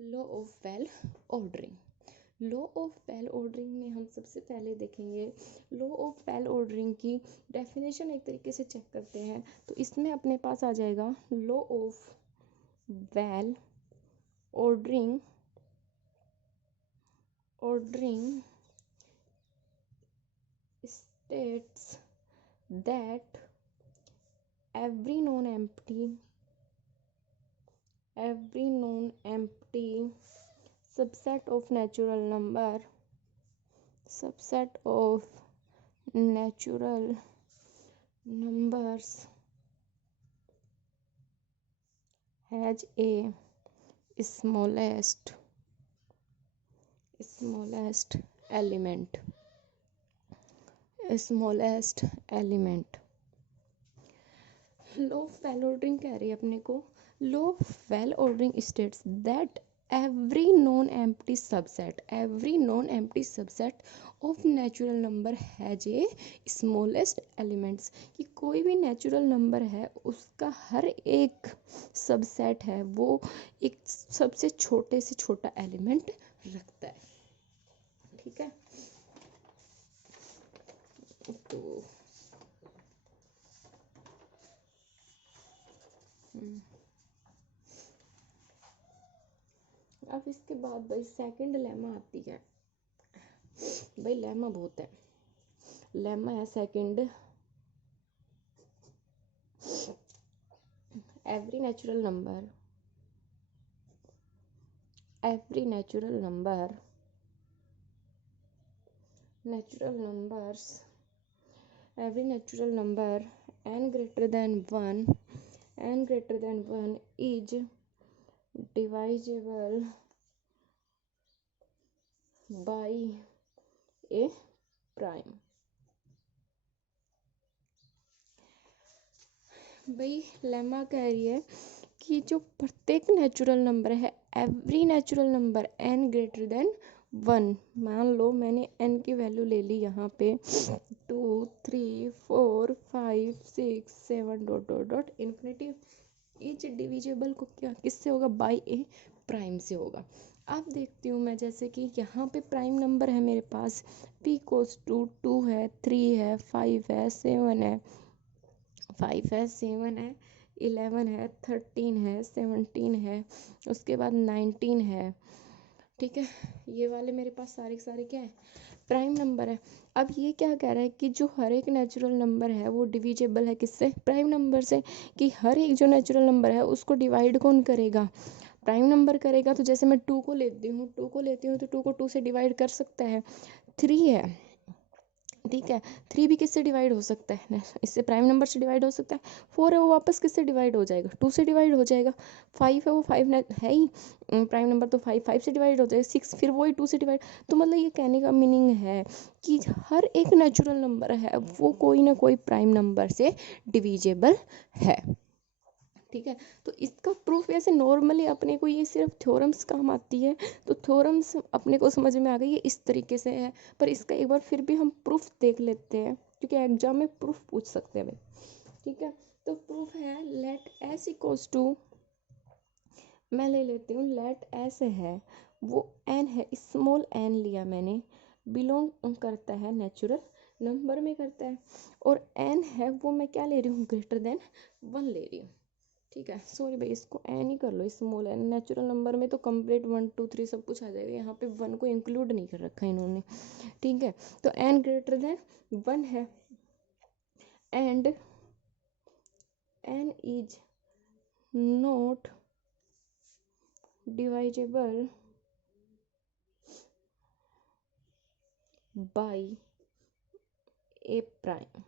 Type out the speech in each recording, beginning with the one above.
Law of well ordering. Law of well ordering में हम सबसे पहले देखेंगे लॉ ऑफ वेल ऑर्डरिंग की डेफिनेशन एक तरीके से चेक करते हैं। तो इसमें अपने पास आ जाएगा law of well ordering states that every non-empty subset of natural numbers has a smallest element law of well ordering कह रही है अपने को। Law of well ordering states that every non-empty subset of natural number has a smallest elements, कि कोई भी natural number है उसका हर एक सबसेट है वो एक सबसे छोटे से छोटा एलिमेंट रखता है। ठीक है, तो अब इसके बाद भाई सेकंड लेमा आती है। भाई लेमा बहुत है। लेमा है second, every natural numbers every natural number n greater than 1 is divisible by a prime। भाई लेमा कह रही है कि जो प्रत्येक नेचुरल नंबर है, every natural number n greater than 1, मान लो मैंने n की वैल्यू ले ली यहाँ पे 2 3 4 5 6 7 dot dot dot infinity, etch divisible को क्या किससे होगा, बाय ए प्राइम से होगा। अब देखती हूँ मैं, जैसे कि यहाँ पे प्राइम नंबर है मेरे पास p कोस टू 2 है 3 है 5 है 7 है 7 है 11 है 13 है 17 है, उसके बाद 19 है। ठीक है, ये वाले मेरे पास सारे के सारे क्या है, प्राइम नंबर है। अब ये क्या कह रहा है कि जो हर एक नेचुरल नंबर है वो डिविजिबल है किससे, प्राइम नंबर से, कि हर एक जो नेचुरल नंबर है उसको डिवाइड कौन करेगा, प्राइम नंबर करेगा। तो जैसे मैं 2 को लेती हूँ तो 2 को 2 से डिवाइड कर सकता है। 3 है, ठीक है, 3 भी किससे डिवाइड हो सकता है, इससे प्राइम नंबर से डिवाइड हो सकता है। 4 है वो वापस किससे डिवाइड हो जाएगा, 2 से डिवाइड हो जाएगा। 5 है वो 5 है ही प्राइम नंबर, तो 5 से डिवाइड हो जाएगा। 6 फिर वही 2 से डिवाइड। तो मतलब ये कहने का मीनिंग है कि हर एक नेचुरल नंबर है वो कोई ना कोई प्राइम नंबर से डिविजिबल है। ठीक है, तो इसका प्रूफ ऐसे नॉर्मली अपने को ये सिर्फ थ्योरम्स काम आती है, तो थ्योरम्स अपने को समझ में आ गई, ये इस tरीके से है। पर इसका एक बार फिर भी हम प्रूफ देख लेते हैं, क्योंकि एग्जाम में प्रूफ पूछ सकते हैं भाई। ठीक है, तो प्रूफ है लेट एस इक्वल्स टू, मैं ले लेती हूँ लेट एस है वो n है, स्मॉल n लिया मैंने, बिलोंग करता है नेचुरल नंबर में करता है, और n है वो मैं क्या ले रही हूँ, ग्रेटर देन 1 ले रही हूँ। ठीक है, सॉरी भाई, इसको एन ही कर लो, स्मॉल एन। नेचुरल नंबर में तो कंप्लीट 1 2 3 सब कुछ आ जाएगा, यहाँ पे 1 को इंक्लूड नहीं कर रखा इन्होंने। ठीक है, तो एन ग्रेटर देन 1 है and n is not divisible by a prime.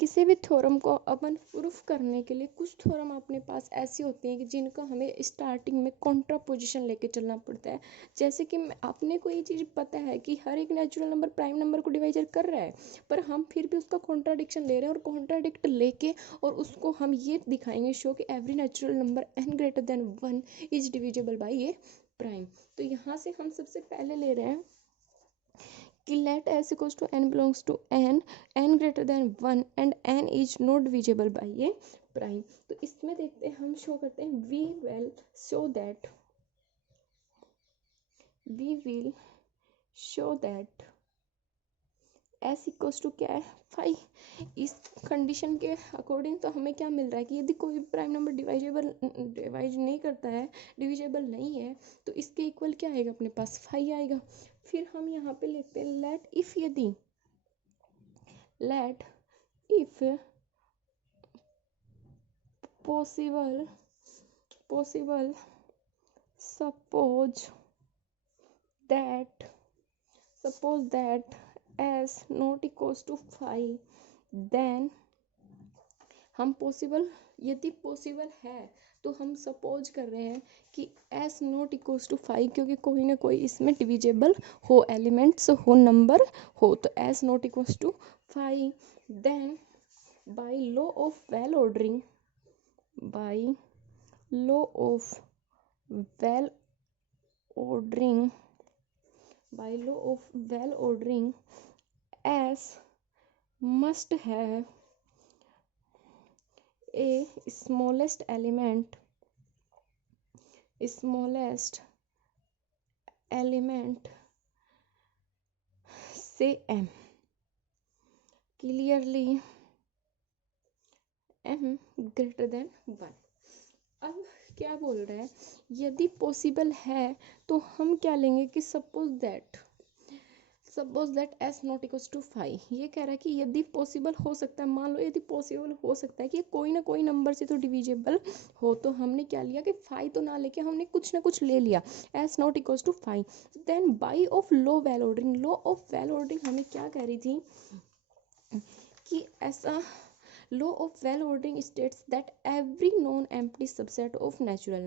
किसी भी थ्योरम को अपन प्रूफ करने के लिए कुछ थ्योरम अपने पास ऐसी होती हैं कि जिनका हमें स्टार्टिंग में कॉन्ट्रापोजिशन लेके चलना पड़ता है। जैसे कि आपने को ये चीज़ पता है कि हर एक नेचुरल नंबर प्राइम नंबर को डिवाइड कर रहा है, पर हम फिर भी उसका कॉन्ट्राडिक्शन ले रहे हैं, और कॉन्ट्राडिक्ट लेके और उसको हम ये दिखाएंगे शो कि every natural number n greater than 1 is divisible by a prime. तो यहाँ से हम सबसे पहले ले रहे हैं कि let s equals to n belongs to n greater than 1 and n is not divisible by a prime। तो इसमें देखते हैं, हम शो करते हैं we will show that we will show that s equals to क्या है 5। इस कंडीशन के अकॉर्डिंग तो हमें क्या मिल रहा है कि यदि कोई प्राइम नंबर डिवाइड नहीं करता है, डिविजेबल नहीं है, तो इसके इक्वल क्या आएगा अपने पास 5 आएगा। फिर हम यहाँ पे लिखते हैं लेट इफ, यदि let if possible suppose that s not equals to 5, then हम पॉसिबल, यदि पॉसिबल है तो हम सपोज कर रहे हैं कि s नॉट इक्वल्स टू 5, क्योंकि कोई ना कोई इसमें डिविजेबल हो, एलिमेंट्स हो, नंबर हो, तो s not equals to 5, then by law of well ordering, by law of well ordering by law of well ordering s must have a smallest element say m, clearly m greater than 1। अब क्या बोल रहा है, यदि possible है तो हम क्या लेंगे कि suppose that s not equals to 5। ये कह रहा है कि यदि पॉसिबल हो सकता है, मान लो यदि पॉसिबल हो सकता है कि कोई ना कोई नंबर से तो डिविजेबल हो, तो हमने क्या लिया कि 5 तो ना लेके हमने कुछ ना कुछ ले लिया, s not equals to 5। Then by of law well ordering हमें क्या कह रही थी कि ऐसा law of well ordering states that every non empty subset of natural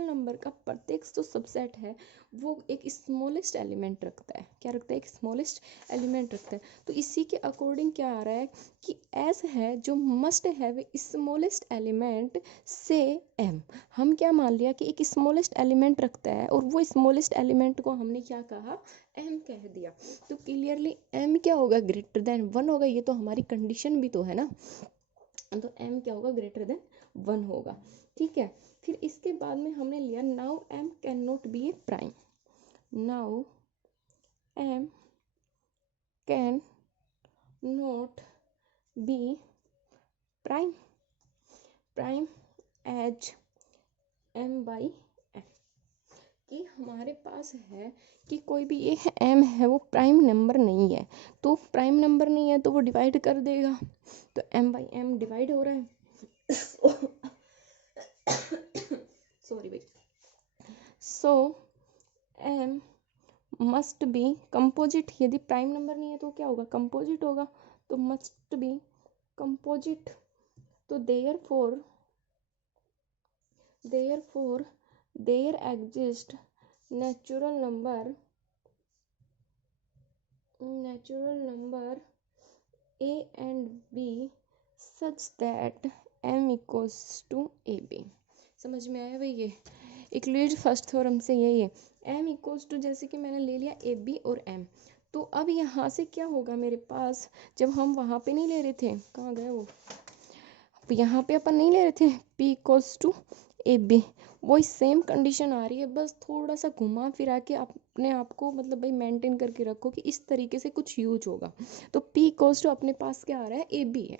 number का प्रत्येक जो सबसेट है वो एक स्मॉलेस्ट एलिमेंट रखता है। क्या रखता है? एक स्मॉलेस्ट एलिमेंट रखता है। तो इसी के अकॉर्डिंग क्या आ रहा है कि एस है जो मस्ट हैव स्मॉलेस्ट एलिमेंट से एम। हम क्या मान लिया कि एक स्मॉलेस्ट एलिमेंट रखता है और वो स्मॉलेस्ट एलिमेंट को हमने क्या कहा, एम कह दिया। तो क्लियरली एम क्या होगा, ग्रेटर देन 1 होगा। ये तो हमारी कंडीशन भी तो है ना, तो m क्या होगा, ग्रेटर देन 1 होगा। ठीक है, फिर इसके बाद में हमने लिया now m can not be a prime. Now m can not be prime as m by m। कि हमारे पास है कि कोई भी ये m है वो प्राइम नंबर नहीं है, तो प्राइम नंबर नहीं है तो वो डिवाइड कर देगा। तो m बाई m डिवाइड हो रहा है सॉरी भाई। So m must be composite. यदि प्राइम नंबर नहीं है तो क्या होगा, कंपोजिट होगा। तो मस्ट बी कंपोजिट। तो therefore there exist natural number a and b such that m equals to ab। समझ में आया भाई? ये यूक्लिड फर्स्ट थ्योरम से यही है। m इक्वल्स टू, जैसे कि मैंने ले लिया ए बी और m, तो अब यहाँ से क्या होगा मेरे पास, जब हम वहाँ पे नहीं ले रहे थे, कहाँ गए वो, यहाँ पे अपन नहीं ले रहे थे p equals to a b, वही सेम कंडीशन आ रही है, बस थोड़ा सा घुमा फिरा के अपने आप को मतलब भाई मेंटेन करके रखो कि इस तरीके से कुछ यूज होगा। तो p इक्वल्स टू अपने पास क्या आ रहा है, ए बी है।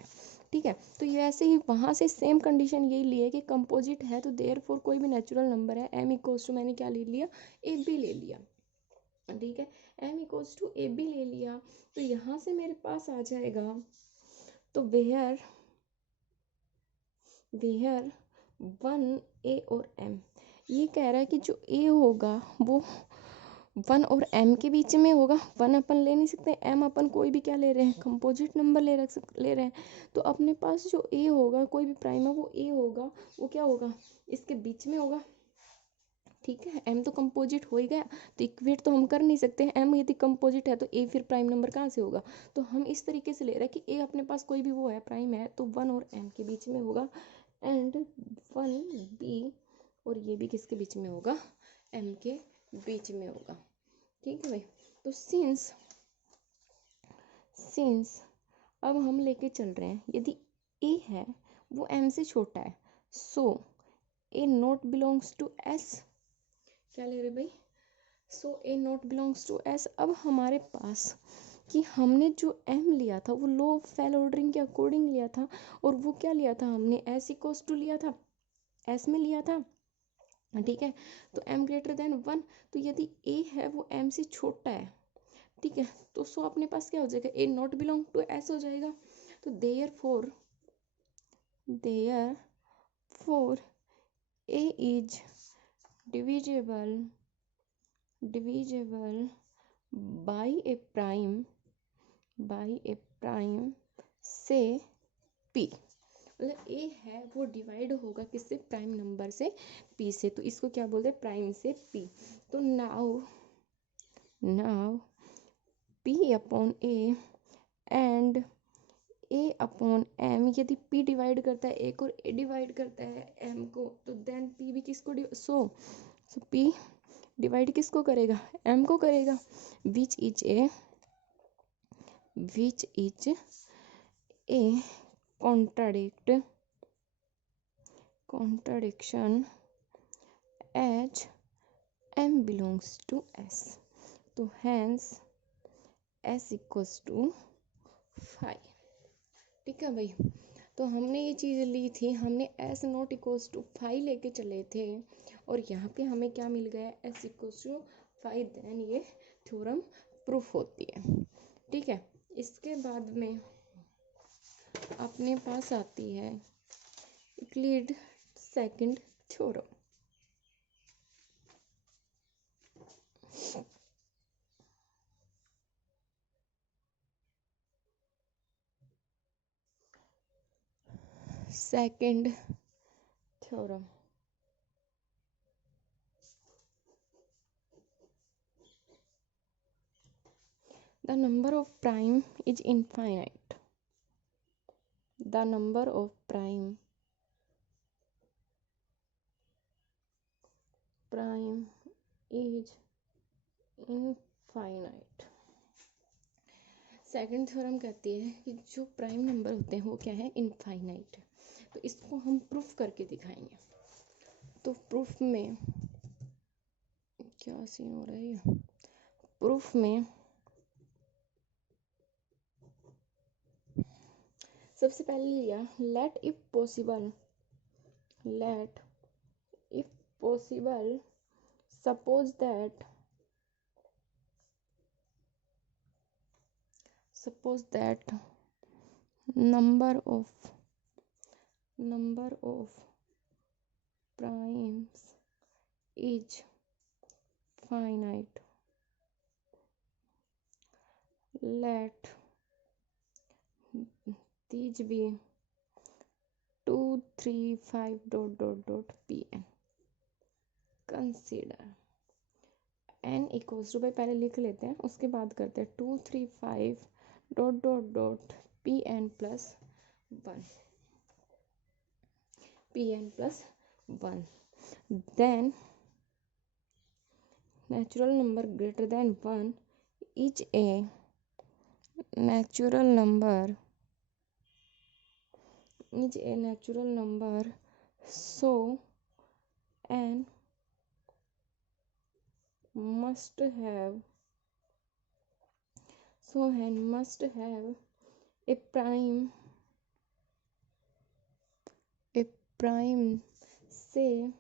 ठीक है, तो ये ऐसे ही वहाँ से सेम कंडीशन यही ली है कि कंपोजिट है, तो देयरफॉर कोई भी नेचुरल नंबर है m इक्वल्स टू, मैंने क्या ले लिया, ए बी ले लिया। ठीक है, m equals to a b ले लिया, तो यहाँ से मेरे पास आ जाएगा, तो वेयर 1 a और m, ये कह रहा है कि जो a होगा वो 1 और m के बीच में होगा। 1 अपन ले नहीं सकते, m अपन कोई भी क्या ले रहे हैं, कंपोजिट नंबर ले रहे हैं। तो अपने पास जो a होगा, कोई भी प्राइम है वो a होगा, वो क्या होगा, इसके बीच में होगा। ठीक है, m तो कंपोजिट हो ही गया, तो इक्वेट तो हम कर नहीं सकते हैं। m यदि कंपोजिट है तो a फिर प्राइम नंबर कहाँ से होगा। तो हम इस तरीके से ले रहे हैं कि a अपने पास कोई भी वो है, प्राइम है, तो 1 और m के बीच में होगा, एंड 1 b, और ये भी किसके बीच में होगा, m के बीच में होगा। ठीक है भाई, तो सिंस अब हम लेके चल रहे हैं, यदि a है वो m से छोटा है, so a not belongs to s। क्या ले रहे भाई, so a not belongs to s. अब हमारे पास कि हमने जो एम लिया था वो लो फेल ऑर्डरिंग के अकॉर्डिंग लिया था, और वो क्या लिया था हमने एस इक्वल्स टू लिया था, एस में लिया था, ठीक है। तो एम ग्रेटर देन वन, तो यदि ए है वो एम से छोटा है, ठीक है, तो सो अपने पास क्या हो जाएगा, a not belong to s हो जाएगा। तो therefore a is divisible by a prime say p. मतलब ए है वो डिवाइड होगा किससे, प्राइम नंबर से, पी से, तो इसको क्या बोलते हैं, प्राइम से पी। तो now p upon a and a upon m, यदि पी डिवाइड करता है ए को और ए डिवाइड करता है एम को, तो देन पी भी किसको सो पी डिवाइड किसको करेगा, एम को करेगा, विच is A contradiction as m belongs to s। तो hence s इक्वल्स टू 5। ठीक है भाई, तो हमने ये चीज़ ली थी, हमने s नॉट इक्वल्स टू 5 लेके चले थे, और यहाँ पे हमें क्या मिल गया, s इक्वल्स टू 5, देन ये थ्योरम प्रूफ होती है। ठीक है, इसके बाद में अपने पास आती है Euclid second theorem. Second theorem, the number of prime is infinite, the number of prime is infinite। Second theorem कहती है कि जो प्राइम नंबर होते हैं वो क्या है, इनफाइनाइट। तो इसको हम प्रूफ करके दिखाएंगे। तो प्रूफ में क्या सीन हो रहा है, ये प्रूफ में सबसे पहले लिया let if possible suppose that number of primes is finite, let these be 2 3 5 pn। Consider n equals to, भाई पहले लिख लेते हैं उसके बाद करते हैं, 2 3 5 pn plus 1, then natural number greater than 1 is a natural number so n must have a prime say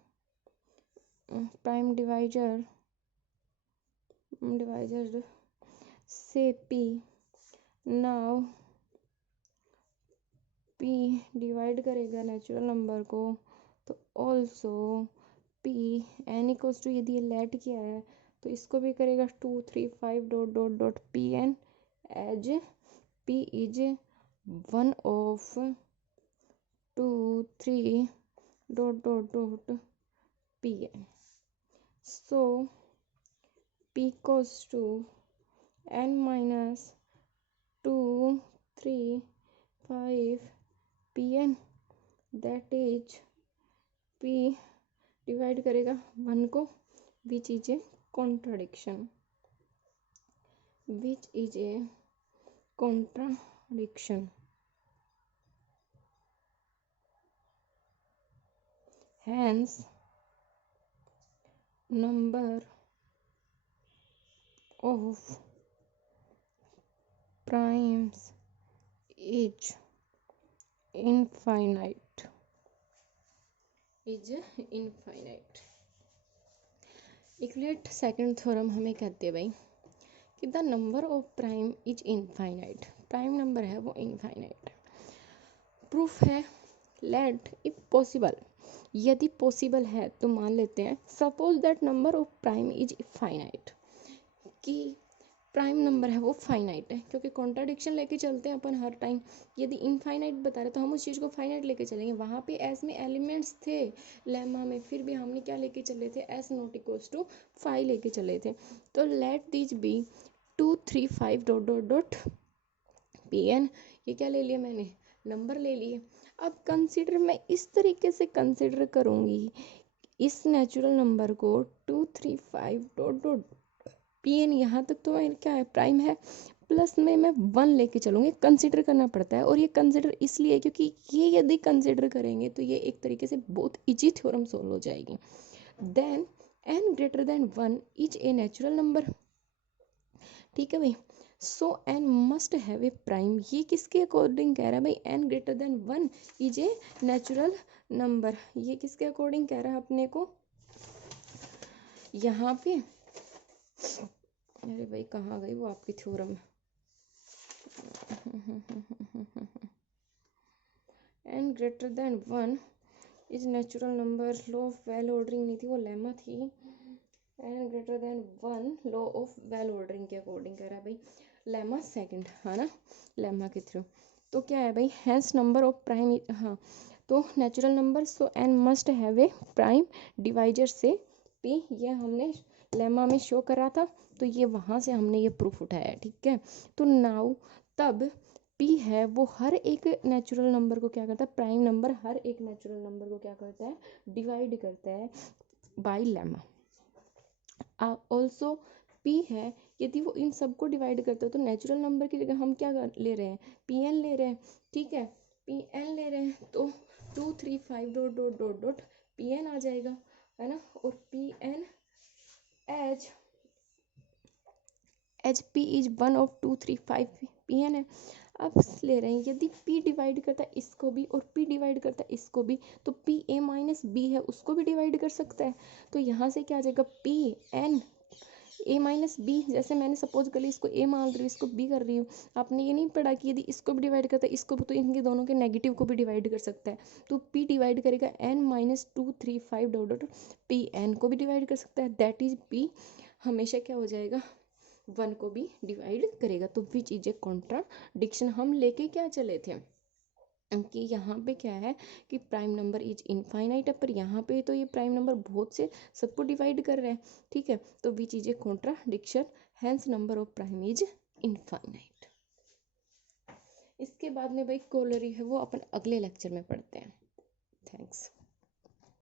prime divisor say p। now p divide करेगा नेचुरल नंबर को, तो also p n equals to, यदि ये late किया है तो इसको भी करेगा 2 3 5 pn as p is 1 of 2 3 pn। so p equals to n minus 2 3 5 pn, that is p divide करेगा 1 को, which is a contradiction hence number of primes is infinite इक्वलेट सेकंड थ्योरम हमें कहते हैं भाई कि the number of prime is infinite, prime number है वो इनफाइनाइट। प्रूफ है लेट इफ पॉसिबल, यदि पॉसिबल है तो मान लेते हैं suppose that number of prime is finite, कि प्राइम नंबर है वो फाइनाइट है, क्योंकि कॉन्ट्राडिक्शन लेके चलते हैं अपन हर टाइम। यदि इनफाइनाइट बता रहे तो हम उस चीज़ को फाइनाइट लेके चलेंगे। वहाँ पे एस में एलिमेंट्स थे लेमा में, फिर भी हमने क्या लेके चले थे, एस नॉट इक्वल्स टू 5 लेके चले थे। तो let this be 2 3 5 dot dot dot p n, ये क्या ले लिया मैंने, नंबर ले लिए। अब कंसिडर मैं इस तरीके से कंसिडर करूँगी इस नेचुरल नंबर को 2 3 5 डॉट डॉट पी एन, यहाँ तक तो क्या है, प्राइम है, प्लस में मैं 1 लेके चलूँगी, कंसिडर करना पड़ता है। और ये कंसिडर इसलिए क्योंकि ये यदि कंसिडर करेंगे तो ये एक तरीके से बहुत इजी थ्योरम सोल्व हो जाएगी। Then n greater than 1 is a natural number, ठीक है भाई। So n must have a prime, ये किसके अकॉर्डिंग कह रहा है भाई, n greater than 1 is a natural number, ये किसके अकॉर्डिंग कह रहा है अपने को यहाँ पे। अरे भाई कहाँ गई वो आपकी theorem, n greater than 1 is natural number, law of well ordering नहीं थी वो लेमा थी, n greater than 1 law of well ordering के अकॉर्डिंग कह रहा है भाई, लेमा सेकंड है ना, लेमा के थ्रू। तो क्या है भाई, हैंस नंबर ऑफ प्राइम, हाँ तो natural number, so n must have a prime divisor से p, ये हमने लेमा में शो करा था, तो ये वहाँ से हमने ये प्रूफ उठाया, ठीक है। तो नाउ तब p है वो हर एक नेचुरल नंबर को क्या करता है, प्राइम नंबर हर एक नेचुरल नंबर को क्या करता है, डिवाइड करता है बाय लेमा। ऑल्सो p है, यदि वो इन सबको डिवाइड करता है तो नेचुरल नंबर की जगह हम क्या ले रहे हैं, pn ले रहे हैं, ठीक है, pn ले रहे हैं, तो 2 3 5 dot dot dot dot pn आ जाएगा, है ना। और pn H p is 1 of 2 3 5 pn है। अब ले रहे हैं यदि p डिवाइड करता है इसको भी और p डिवाइड करता है इसको भी, तो p a माइनस b है उसको भी डिवाइड कर सकता है। तो यहाँ से क्या आ जाएगा, p n a minus b, जैसे मैंने सपोज कर लिया इसको a मान रही हूँ इसको b कर रही हूँ, आपने ये नहीं पढ़ा कि यदि इसको भी डिवाइड करता है इसको भी, तो इनके दोनों के नेगेटिव को भी डिवाइड कर सकता है। तो p डिवाइड करेगा n minus 2 3 5 dot dot p n को भी डिवाइड कर सकता है, दैट इज p हमेशा क्या हो जाएगा, 1 को भी डिवाइड करेगा। तो विच इज ए कॉन्ट्राडिक्शन, हम लेके क्या चले थे कि यहाँ पे क्या है कि प्राइम नंबर इज इनफाइनाइट है, पर यहाँ पे तो ये प्राइम नंबर बहुत से सबको डिवाइड कर रहे हैं, ठीक है। तो which is a contradiction, hence number of prime is infinite. इसके बाद में भाई कोलरी है वो अपन अगले लेक्चर में पढ़ते हैं। थैंक्स।